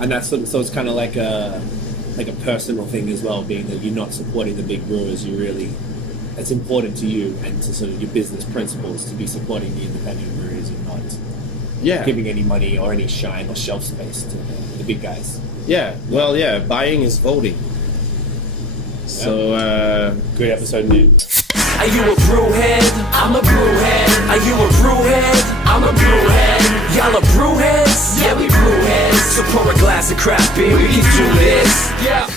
And that's sort of, so it's kind of like a personal thing as well, being that you're not supporting the big brewers. You really, it's important to you and to sort of your business principles to be supporting the independent breweries and not giving any money or any shine or shelf space to the big guys. Yeah, well, buying is voting. So, good episode name. Are you a brewhead? I'm a brewhead. Are you a brewhead? I'm a brewhead. Y'all are brewheads? Yeah, we brewheads. So pour a glass of craft beer, we can do this. Yeah.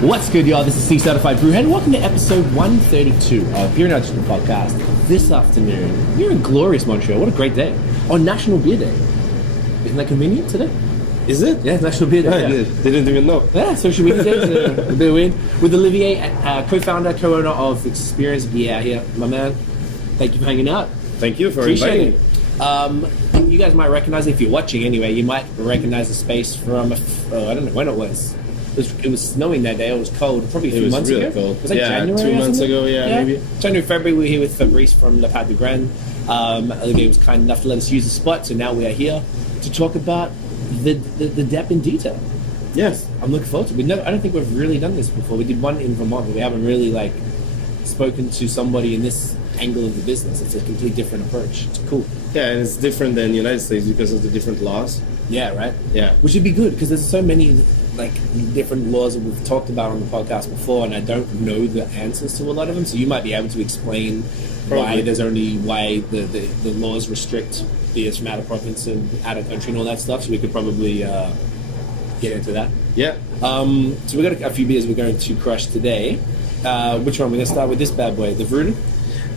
What's good, y'all? This is C Certified Brewhead. Welcome to episode 132 of Beer Nutrition Podcast. This afternoon, you're in glorious Montreal. What a great day. On National Beer Day. Isn't that convenient today? is it? Yeah, National Beer Day. Yeah. Didn't even know. Yeah, social media day is a bit weird. With Olivier, co-founder, co-owner of Expérience Bière here. My man, thank you for hanging out. Thank you for Appreciate inviting me. You guys might recognize, if you're watching anyway, you might recognize the space from, I don't know when it was. It was snowing that day. It was cold. Probably a few months really ago. Cold. It was like January 2 months ago. Yeah, maybe. January, February. We were here with Fabrice from Le Pas du Grain. Olivier was kind enough to let us use the spot, so now we are here to talk about the depth in detail. Yes, I'm looking forward to it. I don't think we've really done this before. We did one in Vermont, but we haven't really spoken to somebody in this angle of the business. It's a completely different approach. It's cool. Yeah, and it's different than the United States because of the different laws. Yeah, right? Yeah. Which would be good because there's so many different laws that we've talked about on the podcast before, and I don't know the answers to a lot of them. So you might be able to explain why the laws restrict beers from out of province and out of country and all that stuff. So we could probably get into that. Yeah. So we've got a few beers we're going to crush today. Which one? We're going to start with this bad boy, the Vrooden.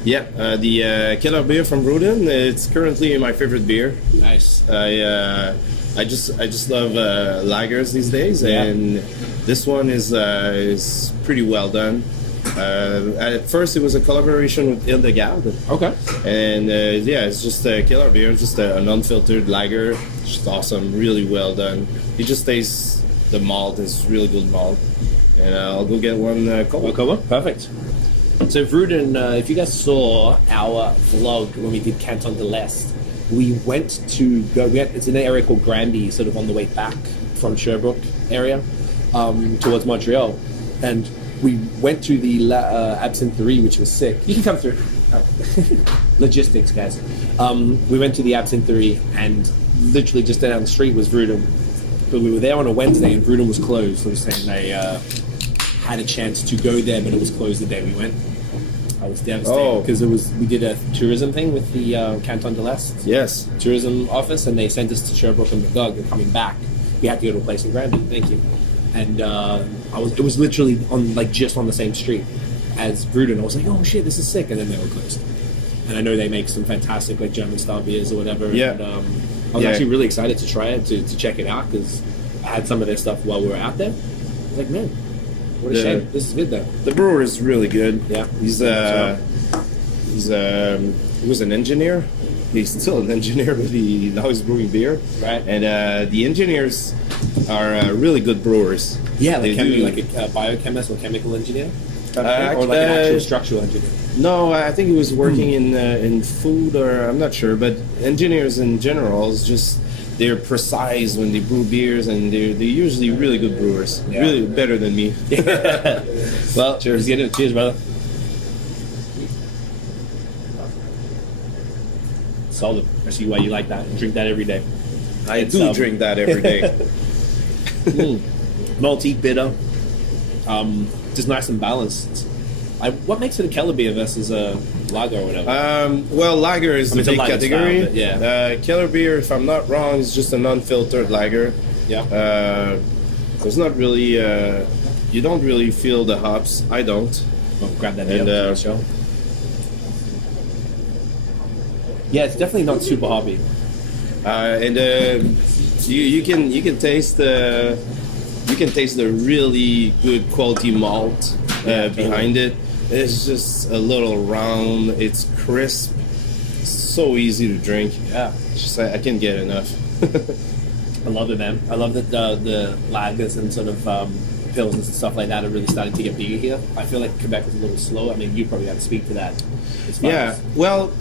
Yeah, the Kellerbier from Vrooden. It's currently my favorite beer. Nice. I just love lagers these days, and this one is pretty well done. At first, it was a collaboration with Hildegarde. Okay. And it's just a Kellerbier, just an unfiltered lager. Just awesome, really well done. You just taste the malt. It's really good malt. And I'll go get one cola. Perfect. So Vrooden, if you guys saw our vlog when we did Canton de l'Est, we went to it's in an area called Granby, sort of on the way back from Sherbrooke area towards Montreal, and we went to the Absintherie, which was sick. You can come through. Logistics, guys. We went to the Absintherie, and literally just down the street was Vrooden. But we were there on a Wednesday, and Vrooden was closed. So saying they had a chance to go there, but it was closed the day we went. I was devastated because we did a tourism thing with the Canton de l'Est tourism office, and they sent us to Sherbrooke and Magog. And coming back, we had to go to a place in Granby. Thank you. And it was literally on just on the same street as Vrooden. I was like, oh shit, this is sick, and then they were closed. And I know they make some fantastic German style beers or whatever. Yeah. And, I was actually really excited to try it, to check it out, because I had some of their stuff while we were out there. I was like, man, what a shame. This is good though. The brewer is really good. Yeah. He was an engineer. He's still an engineer, but now he's brewing beer. Right. And the engineers are really good brewers. Yeah, like a biochemist or chemical engineer? Or like an actual structural engineer? No, I think he was working in food, or I'm not sure. But engineers in general is just, they're precise when they brew beers, and they're usually really good brewers. Yeah. Really better than me. Well, cheers. Cheers, brother. Solid. I see why you like that. Drink that every day. I do drink that every day. Malty, bitter. Just nice and balanced. What makes it a Kellerbier versus a lager or whatever? Well, lager is the big category. Style, Kellerbier, if I'm not wrong, is just an unfiltered lager. Yeah. It's not really. You don't really feel the hops. I don't. Well, grab that show. Yeah, it's definitely not super hoppy. And you can taste the really good quality malt behind it. It's just a little round. It's crisp. So easy to drink. Yeah, it's just I can't get enough. I love it, man. I love that the lagers and sort of pills and stuff like that are really starting to get bigger here. I feel like Quebec is a little slow. I mean, you probably have to speak to that. Well,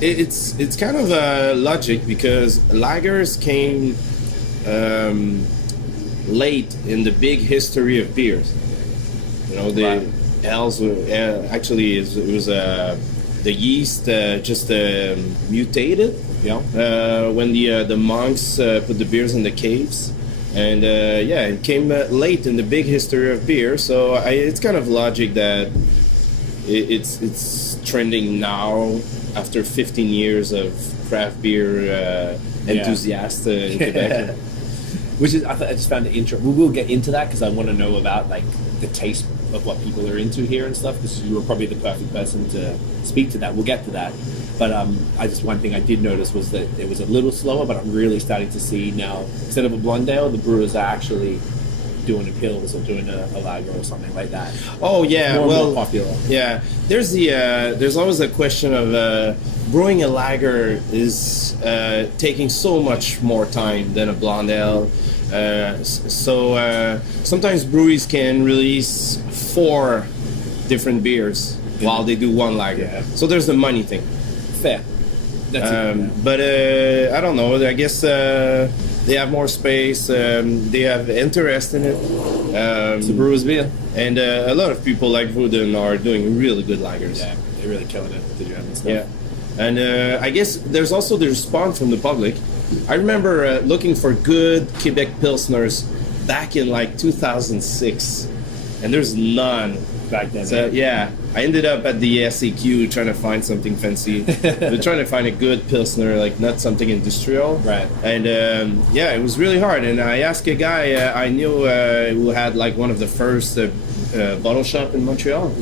it's kind of a logic, because lagers came late in the big history of beers. You know, the ales actually it was the yeast just mutated. Yeah. When the monks put the beers in the caves, and it came late in the big history of beer. So it's kind of logic that it's trending now after 15 years of craft beer enthusiasts in Quebec. Which is, I just found it interesting. We will get into that because I want to know about like the taste of what people are into here and stuff. Because you were probably the perfect person to speak to that. We'll get to that. But one thing I did notice was that it was a little slower. But I'm really starting to see now, instead of a blonde ale, the brewers are actually doing a pils or doing a lager or something like that. Oh yeah, more popular. Yeah, there's always a question of brewing a lager is taking so much more time than a blonde ale. So sometimes breweries can release 4 different beers while they do one lager. Yeah. So there's the money thing. Fair. That's it. But I don't know. I guess they have more space. They have interest in it. It's a brewer's beer. And a lot of people like Vrooden are doing really good lagers. Yeah, they're really killing it. Did you have and stuff? Yeah. And I guess there's also the response from the public. I remember looking for good Quebec Pilsners back in like 2006, and there's none back then. So yeah, I ended up at the SAQ trying to find something fancy. We're trying to find a good Pilsner, like not something industrial. Right. And it was really hard. And I asked a guy I knew who had like one of the first bottle shop in Montreal,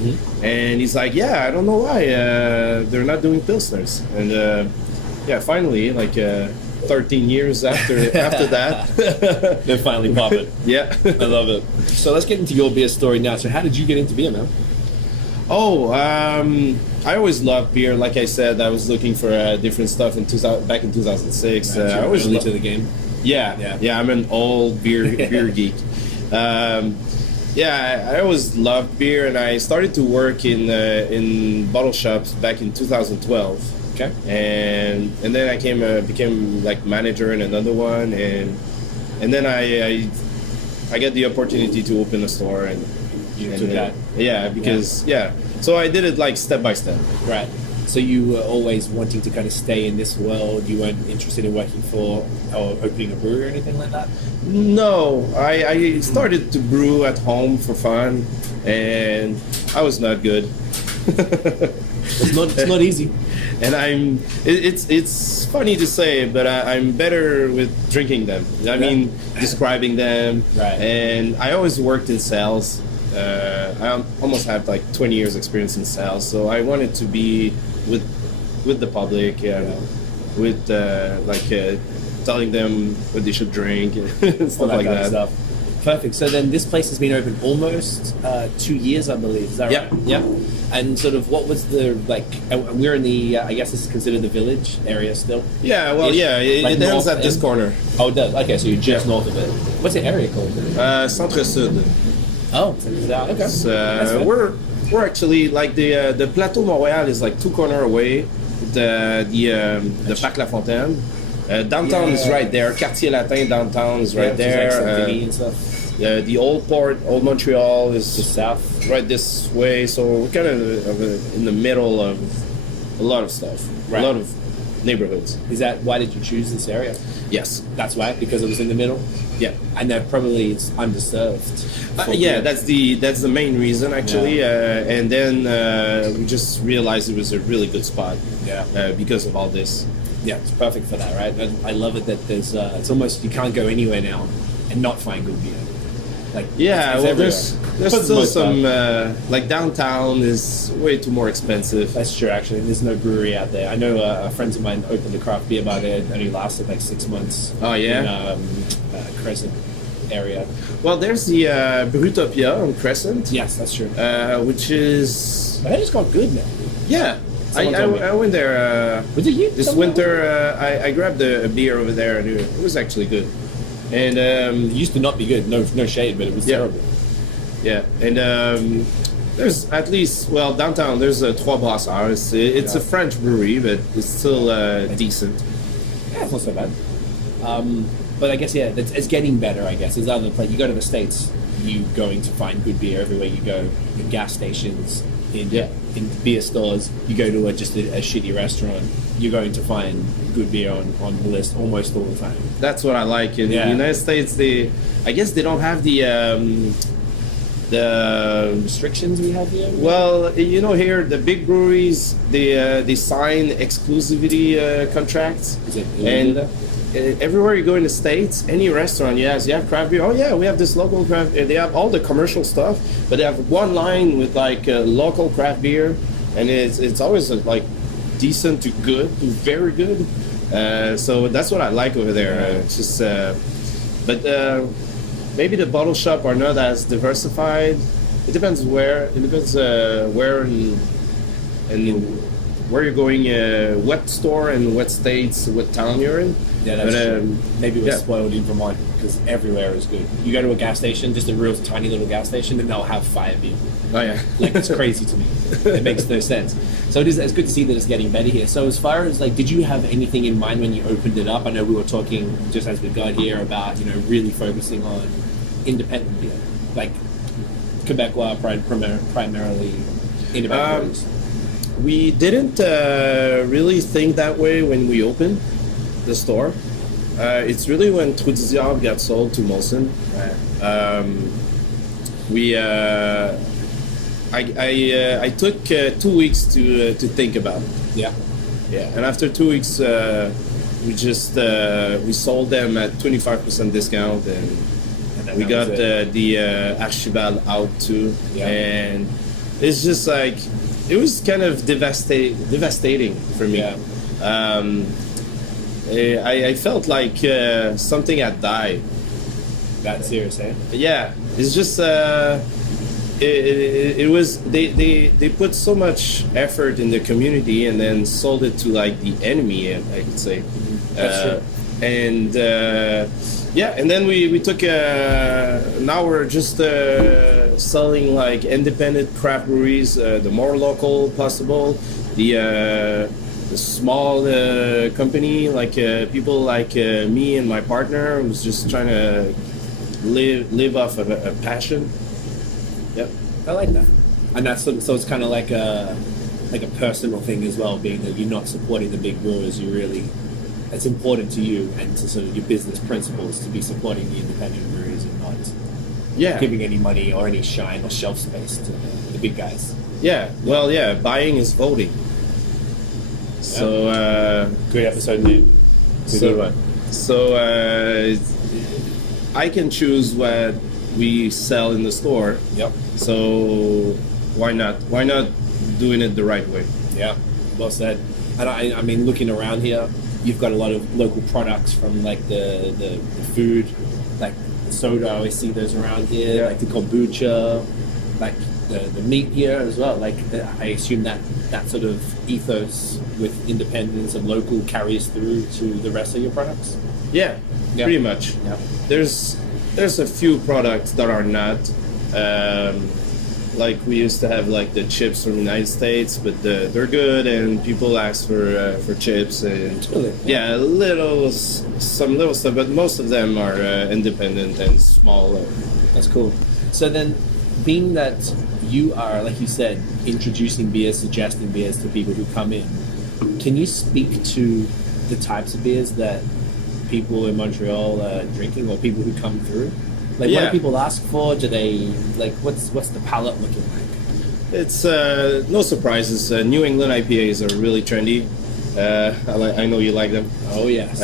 and he's like, "Yeah, I don't know why they're not doing Pilsners." And finally, like 13 years after that, they're finally popping. Yeah, I love it. So let's get into your beer story now. So how did you get into beer, man? Oh, I always loved beer. Like I said, I was looking for different stuff back in 2006. Right, I was early to the game. Yeah. I'm an old beer geek. I always loved beer, and I started to work in bottle shops back in 2012. Okay. And then I became like manager in another one, and then I got the opportunity to open a store, and you took that. So I did it like step by step. Right. So you were always wanting to kind of stay in this world. You weren't interested in working for or opening a brewery or anything like that? No, I started to brew at home for fun, and I was not good. It's not easy. And it's funny to say, but I'm better with drinking them. I mean, describing them. Right. And I always worked in sales. I almost have like 20 years experience in sales, so I wanted to be with the public, with telling them what they should drink and stuff like that. Stuff. Perfect. So then this place has been open almost 2 years, I believe. Is that right? Yeah. And sort of what was the, we're in the, I guess this is considered the village area still? Yeah, well, it ends at this corner. Oh, it does? Okay, so you're just north of it. What's the area called? Centre-Sud. Oh, okay. So, we're actually, like, the Plateau Montreal is like 2 corners away. The Parc La Fontaine. Downtown is right there. Quartier Latin downtown is right there. And stuff. The old port, Old Montreal, is just south, right this way. So we're kind of in the middle of a lot of stuff, right. A lot of neighborhoods. Is that why did you choose this area? Yes, that's why, because it was in the middle. Yeah, and that probably it's underserved. That's the main reason actually. And then we just realized it was a really good spot. Because of all this. Yeah, it's perfect for that, right? I love it that there's. It's almost you can't go anywhere now and not find good beer. There's still some like downtown is way too more expensive. That's true, actually. There's no brewery out there. I know friends of mine opened a craft beer bar there. It only lasted like 6 months. Oh yeah. In Crescent area. Well, there's the Brewtopia on Crescent. Yes, that's true. Which is. But that just got good now. Yeah. I went there was it you? this winter. I grabbed a beer over there, and it was actually good. And it used to not be good. No shade, but it was terrible. Yeah, and there's at least downtown. There's a Trois Brasseurs. It's a French brewery, but it's still decent. Yeah, it's not so bad. But I guess it's getting better. I guess there's other places. You go to the States, you're going to find good beer everywhere you go. In gas stations, in beer stores. You go to just a shitty restaurant, you're going to find good beer on the list almost all the time. That's what I like. In the United States, I guess they don't have the restrictions we have here. Well, here the big breweries they sign exclusivity contracts. Is it and everywhere you go in the States, any restaurant, you have craft beer. Oh yeah, we have this local craft. They have all the commercial stuff, but they have one line with like local craft beer, and it's always like decent to good to very good. So that's what I like over there. It's just, but maybe the bottle shop are not as diversified. It depends where. It depends where and where you're going, what store and what states, what town you're in. Yeah, that's true. Maybe we're spoiled in Vermont because everywhere is good. You go to a gas station, just a real tiny little gas station, and they'll have fire beer. Oh yeah, like it's crazy to me. It makes no sense. So it's good to see that it's getting better here. So as far as like, did you have anything in mind when you opened it up? I know we were talking just as we got here about really focusing on independent beer, like Quebecois primarily independent breweries. We didn't really think that way when we opened the store. It's really when Trou got sold to Molson. I took 2 weeks to think about it. Yeah. And after 2 weeks, we sold them at 25% discount, and we got the HYPA out too. Yeah. And it's just like, it was kind of devastating for me. Yeah. I felt like something had died. That serious, eh? Yeah, it's just it was they put so much effort in the community and then sold it to like the enemy, I could say. That's true. And and then we took now we're just selling like independent craft breweries, the more local possible, the small company, like people like me and my partner who's just trying to live off of a passion. Yep, I like that, and that's so it's kind of like a personal thing as well, being that you're not supporting the big brewers. It's important to you and to sort of your business principles to be supporting the independent breweries and not giving any money or any shine or shelf space to the big guys. Yeah, well, buying is voting. So great episode name. So I can choose what we sell in the store. Yep. So why not doing it the right way? Yeah, well said. And I mean, looking around here, you've got a lot of local products from like the food, like the soda. I always see those around here, like the kombucha, like the meat here as well. Like I assume that sort of ethos with independence and local carries through to the rest of your products. Yeah, pretty much. Yeah. There's a few products that are not. Like we used to have like the chips from the United States, but they're good, and people ask for chips and some little stuff, but most of them are independent and small. That's cool. So then, being that you are, like you said, introducing beers, suggesting beers to people who come in, can you speak to the types of beers that people in Montreal are drinking, or people who come through? Like, what do people ask for? Do they, like, what's the palette looking like? It's no surprises. New England IPAs are really trendy. I know you like them. Oh, yes.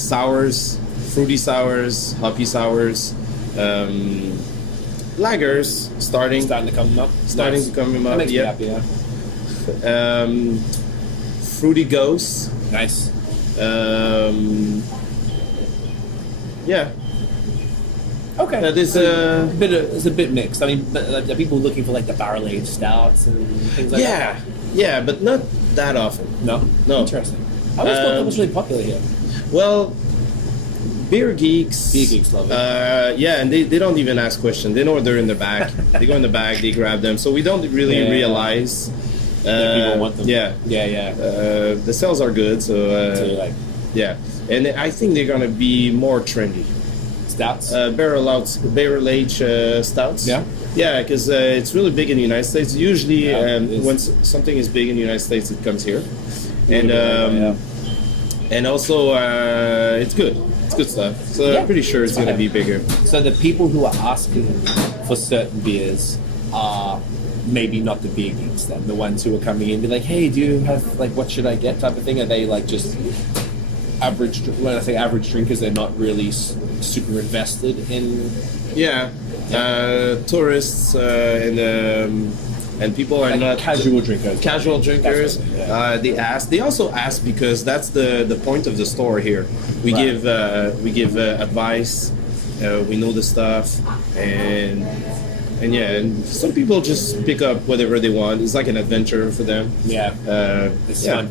Sours, fruity sours, hoppy sours, lagers starting to come up. To come up. That makes me happy, yeah. Fruity ghosts. Nice. Yeah. Okay. There's it's a bit mixed. I mean, but, are people looking for like the barrel aged stouts and things like that? Yeah, but not that often. No. Interesting. I always thought that was really popular here. Well, beer geeks love it. And they don't even ask questions. They know they're in the bag. They go in the bag. They grab them. So we don't really realize. That people want them. Yeah. Yeah. The sales are good. So you're like, Yeah, and I think they're gonna be more trendy. Stouts. Barrel aged stouts. Yeah? Yeah, because it's really big in the United States. Usually, Yeah, it is. when something is big in the United States, it comes here, and Yeah. and also it's good. It's good stuff. So Yeah, I'm pretty sure it's it's gonna fine. be bigger. So the people who are asking for certain beers are maybe not the beer geeks then. The ones who are coming in be like, hey, do you have, like, what should I get type of thing? Are they like just average, when I say average drinkers, they're not really super invested in... Yeah, tourists and people are Like not casual drinkers. Casual drinkers. That's what I mean, They ask. They also ask because that's the point of the store here. We Right. give advice. We know the stuff, and yeah, and some people just pick up whatever they want. It's like an adventure for them. Yeah, it's yeah.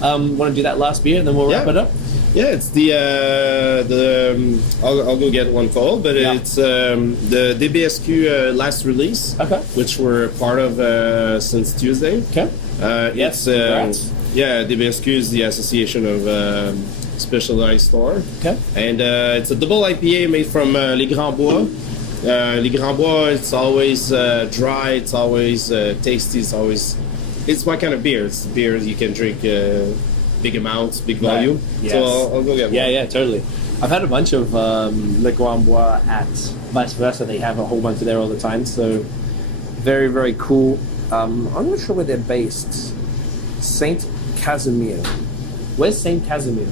fun. Want to do that last beer and then we'll wrap Yeah. it up? Yeah, it's I'll go get one cold, but Yeah. it's the DBSQ last release, Okay. which we're part of since Tuesday. Okay. It's Yes, congrats. yeah, DBSQ is the Association of Specialized Store, Okay. and it's a double IPA made from Les Grands Bois. Les Grands Bois, it's always dry, it's always tasty, it's my kind of beer. It's beer you can drink big amounts, big volume. Yes. So I'll go get one. Yeah, totally. I've had a bunch of Le Grand Bois at Vice Versa. They have a whole bunch of there all the time. So very, very cool. I'm not sure where they're based. Saint Casimir. Where's Saint Casimir?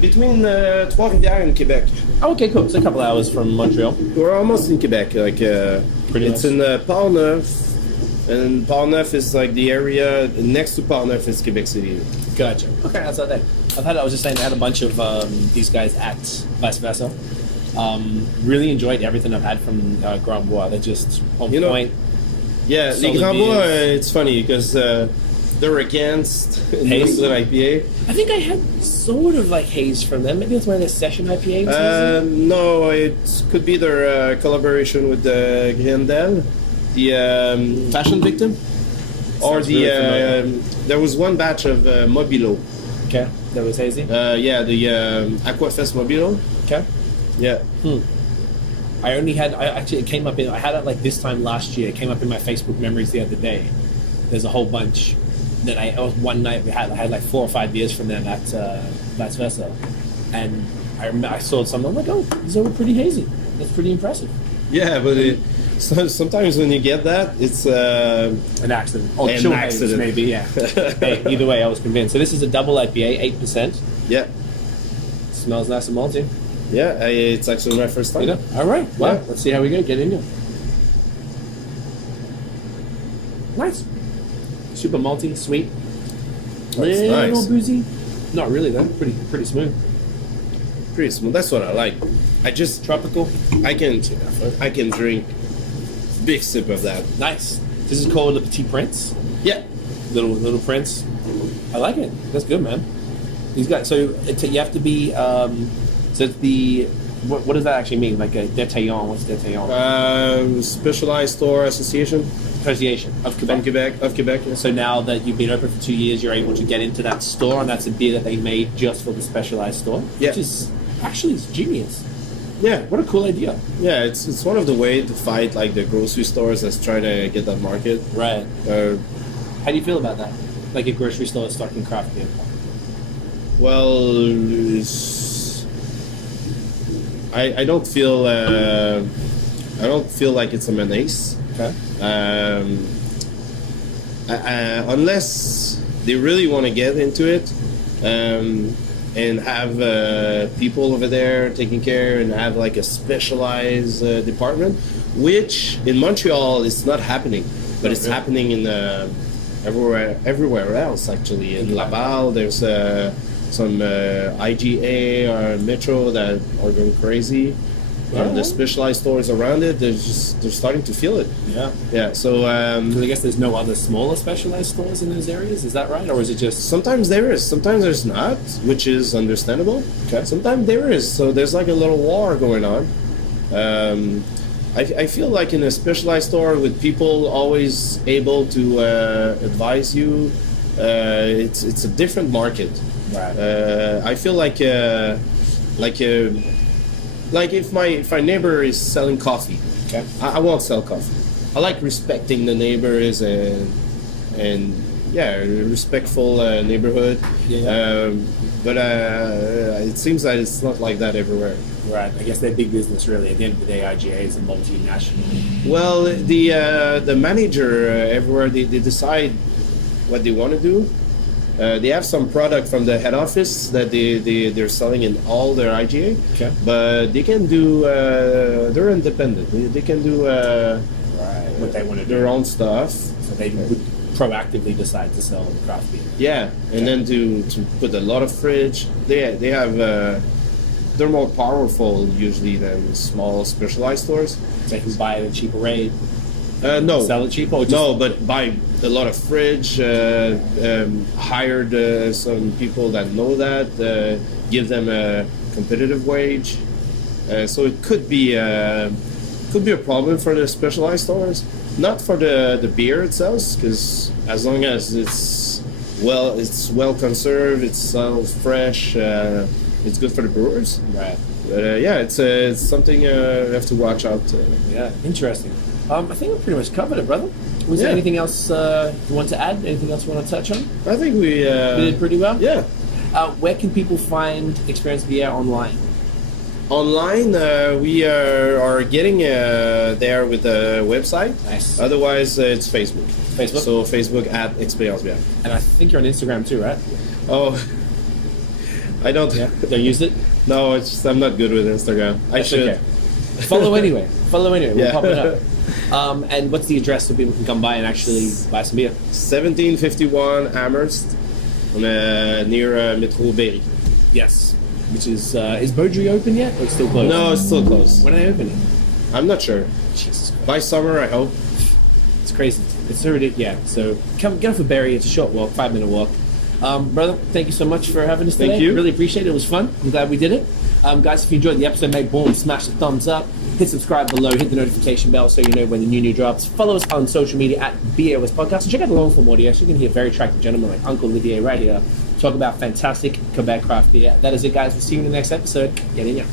Between Trois-Rivières and Quebec. Oh, okay, cool. It's a couple hours from Montreal. We're almost in Quebec. Like Pretty it's nice. in Port-Neuf, and Port-Neuf is like the area next to Port-Neuf is Quebec City. Gotcha. Okay, that's not that. I was just saying, I had a bunch of these guys at Vice Versa. Really enjoyed everything I've had from Grand Bois. They're just on You know, point. Yeah, Les Solid Grands Bois, beers. it's funny because they're against New Haze? England IPA. I think I had sort of like haze from them. Maybe it's one of their session IPAs. No, it could be their collaboration with Grendel, the Fashion Victim, or Sounds really familiar. there was one batch of Mobilo. Okay, that was hazy. Yeah, the Aquafest Mobilo. Okay. Yeah. It came up I had it like this time last year. It came up in my Facebook memories the other day. There's a whole bunch that one night I had like 4 or 5 beers from them at Vice Versa. And I saw some, I'm like, oh, these are pretty hazy. That's pretty impressive. Yeah, but sometimes when you get that, it's An accident. Or An chill accident. haze, maybe, yeah. Hey, either way, I was convinced. So this is a double IPA, 8%. yeah, Smells nice and malty. yeah. It's actually my first time. You know? All right. Well, Yeah. let's see how we go. Get into it. Nice. Super malty, sweet. Little nice. boozy. Not really though. Pretty smooth. Pretty smooth. That's what I like. I just Tropical. I can drink big sip of that. Nice. This is called the Petit Prince. Yeah. Little Prince. I like it. That's good, man. These guys. So you have to be. So it's the. What does that actually mean? Like a détaillant. What's détaillant? Specialized Store Association Association of from Quebec. Quebec. Yes. So now that you've been open for 2 years, you're able to get into that store, and that's a beer that they made just for the specialized store. Yeah. Which is actually it's genius. Yeah. What a cool idea. Yeah. It's one of the ways to fight like the grocery stores that's trying to get that market. Right. Uh, How do you feel about that? Like a grocery store stocking craft beer. well, I don't feel like it's a menace. Okay. Unless they really want to get into it and have people over there taking care and have like a specialized department, which in Montreal is not happening, but it's happening in everywhere else actually. In Laval, there's some IGA or Metro that are going crazy. The specialized stores around it, they're starting to feel it. Yeah. Yeah, so Because I guess there's no other smaller specialized stores in those areas. Is that right, or is it just? sometimes there is, sometimes there's not, which is understandable. Okay. Sometimes there is, so there's like a little war going on. I feel like in a specialized store with people always able to advise you, it's a different market. Right. I feel like if my neighbor is selling coffee, Okay. I won't sell coffee. I like respecting the neighbors and respectful neighborhood. Yeah. But it seems that it's not like that everywhere. Right. I guess they're big business, really. At the end of the day, IGA is a multinational. Well, the manager everywhere they decide what they want to do. They have some product from the head office that they're selling in all their IGA. Okay. But they can do. They're independent. They can do What they want to do. their own stuff. So they would proactively decide to sell craft beer. Yeah, and then to put a lot of fridge. They have. They're more powerful usually than small specialized stores. So they can buy it at a cheaper rate, No, sell it cheaper, or just no, but buy a lot of fridge. Hired some people that know that. Give them a competitive wage. So it could be a problem for the specialized stores. Not for the beer itself, because as long as it's well conserved, it's sells fresh. It's good for the brewers. right. But it's something you have to watch out. Yeah, interesting. I think we pretty much covered it, brother. Was there Yeah. anything else you want to add? Anything else you want to touch on? I think we We did pretty well. yeah. Where can people find Expérience Bière online? Online, we are getting there with the website. Nice. Otherwise, it's Facebook. Facebook? So Facebook at Expérience Bière. And I think you're on Instagram too, right? Oh, I don't. Don't use it? No, it's just, I'm not good with Instagram. I That's should. okay. Follow anyway. We'll Yeah. pop it up. And what's the address so people can come by and actually buy some beer? 1751 Amherst, near Metro Biére. Yes. Which is Beaudry open yet, or it's still closed? No, it's still closed. When are they opening? I'm not sure. Jesus Christ. By summer, I hope. It's crazy. It's already, yeah. So come get off of Biére. It's a short walk, 5-minute walk. Brother, thank you so much for having us today. Thank you. Really appreciate it. It was fun. I'm glad we did it. Guys, if you enjoyed the episode, make boom, smash the thumbs up, hit subscribe below, hit the notification bell so you know when the new drops. Follow us on social media at BAOS Podcast and check out the long form audio so you can hear very attractive gentlemen like Uncle Olivier right here talk about fantastic Quebec craft beer. That is it, guys. We'll see you in the next episode. Get in ya.